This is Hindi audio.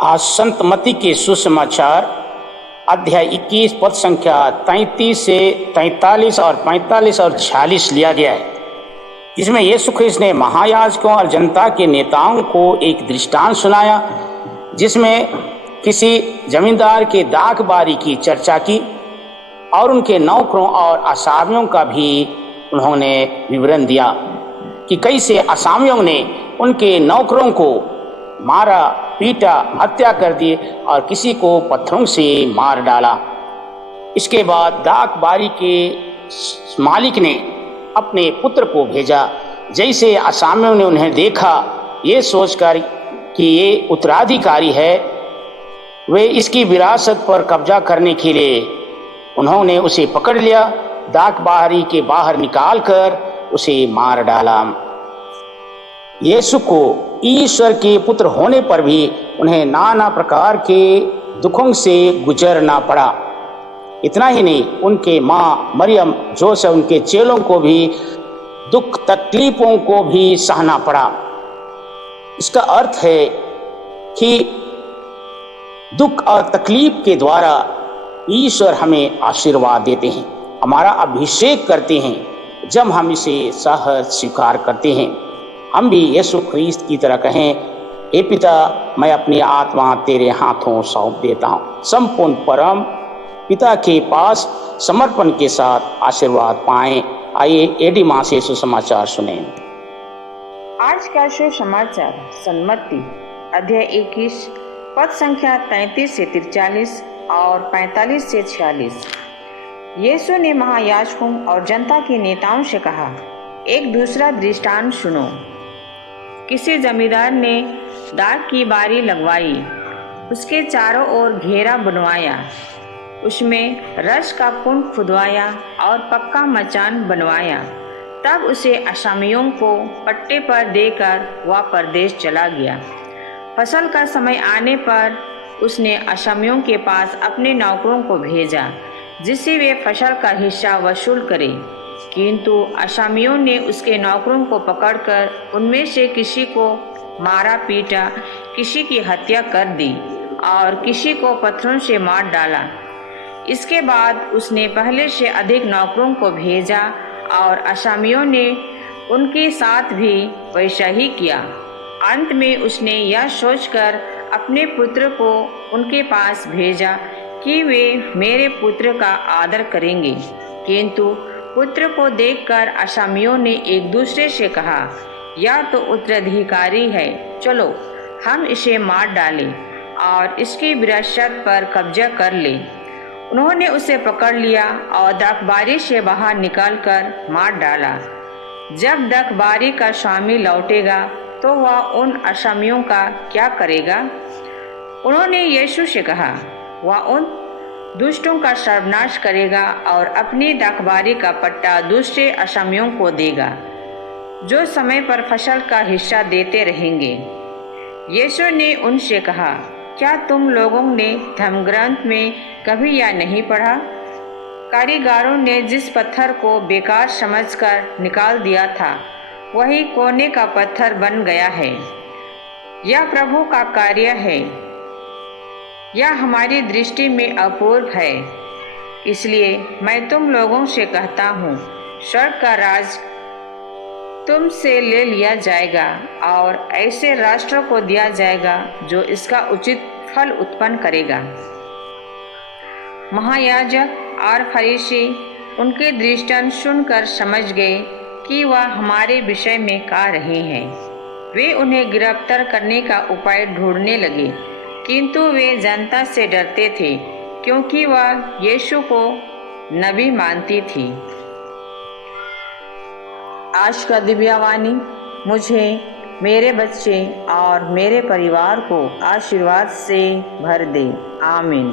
आज संत मती के सुसमाचार अध्याय 21 पद संख्या 33 से 43 और 45 और 46 लिया गया है। इसमें यीशु ख्रिस्त ने महायाजकों और जनता के नेताओं को एक दृष्टांत सुनाया, जिसमें किसी जमींदार के दाख बारी की चर्चा की और उनके नौकरों और असामियों का भी उन्होंने विवरण दिया कि कैसे असामियों ने उनके नौकरों को मारा, पीटा, हत्या कर दी और किसी को पत्थरों से मार डाला। इसके बाद दाख बारी के मालिक ने अपने पुत्र को भेजा। जैसे असामियों ने उन्हें देखा, ये सोचकर कि ये उत्तराधिकारी है, वे इसकी विरासत पर कब्जा करने के लिए उन्होंने उसे पकड़ लिया, दाख बारी के बाहर निकालकर उसे मार डाला। यीशु को ईश्वर के पुत्र होने पर भी उन्हें नाना प्रकार के दुखों से गुजरना पड़ा। इतना ही नहीं, उनके माँ मरियम, जोसेफ, उनके चेलों को भी दुख तकलीफों को भी सहना पड़ा। इसका अर्थ है कि दुख और तकलीफ के द्वारा ईश्वर हमें आशीर्वाद देते हैं, हमारा अभिषेक करते हैं। जब हम इसे सहज स्वीकार करते हैं, हम भी यीशु ख्रिस्त की तरह कहें, हे पिता, मैं अपनी आत्मा तेरे हाथों सौंप देता हूँ। संपूर्ण परम पिता के पास समर्पण के साथ आशीर्वाद पाएं। आइए एडी माँ से सुसमाचार सुने। आज का सुसमाचार सन्मति अध्याय 21 पद संख्या 33 से 43 और 45 से 46। यीशु ने महायाजकों और जनता के नेताओं से कहा, एक दूसरा दृष्टांत सुनो। किसी जमींदार ने दाख की बारी लगवाई, उसके चारों ओर घेरा बनवाया, उसमें रस का कुंड खुदवाया और पक्का मचान बनवाया। तब उसे असामियों को पट्टे पर देकर वह परदेश चला गया। फसल का समय आने पर उसने असामियों के पास अपने नौकरों को भेजा, जिससे वे फसल का हिस्सा वसूल करें। किंतु असामियों ने उसके नौकरों को पकड़कर उनमें से किसी को मारा, पीटा, किसी की हत्या कर दी और किसी को पत्थरों से मार डाला। इसके बाद उसने पहले से अधिक नौकरों को भेजा और असामियों ने उनके साथ भी वैसा ही किया। अंत में उसने यह सोचकर अपने पुत्र को उनके पास भेजा कि वे मेरे पुत्र का आदर करेंगे। किंतु पुत्र को देखकर असामियों ने एक दूसरे से कहा, यह तो उत्तराधिकारी है, चलो हम इसे मार डालें और इसकी विरासत पर कब्जा कर लें। उन्होंने उसे पकड़ लिया और दाखबारी से बाहर निकालकर मार डाला। जब दाखबारी का स्वामी लौटेगा तो वह उन असामियों का क्या करेगा? उन्होंने यीशु से कहा, वह उन दुष्टों का सर्वनाश करेगा और अपनी दाखबारी का पट्टा दूसरे असामियों को देगा, जो समय पर फसल का हिस्सा देते रहेंगे। यीशु ने उनसे कहा, क्या तुम लोगों ने धर्मग्रंथ में कभी यह नहीं पढ़ा? कारीगरों ने जिस पत्थर को बेकार समझकर निकाल दिया था, वही कोने का पत्थर बन गया है। यह प्रभु का कार्य है, यह हमारी दृष्टि में अपूर्व है। इसलिए मैं तुम लोगों से कहता हूँ, स्वर्ग का राज तुमसे ले लिया जाएगा और ऐसे राष्ट्रों को दिया जाएगा जो इसका उचित फल उत्पन्न करेगा। महायाजक और फरीसी उनके दृष्टांत सुनकर समझ गए कि वह हमारे विषय में कह रहे हैं। वे उन्हें गिरफ्तार करने का उपाय ढूंढने लगे, किंतु वे जनता से डरते थे, क्योंकि वह यीशु को नबी मानती थी। आज का दिव्यवाणी मुझे, मेरे बच्चे और मेरे परिवार को आशीर्वाद से भर दे। आमीन।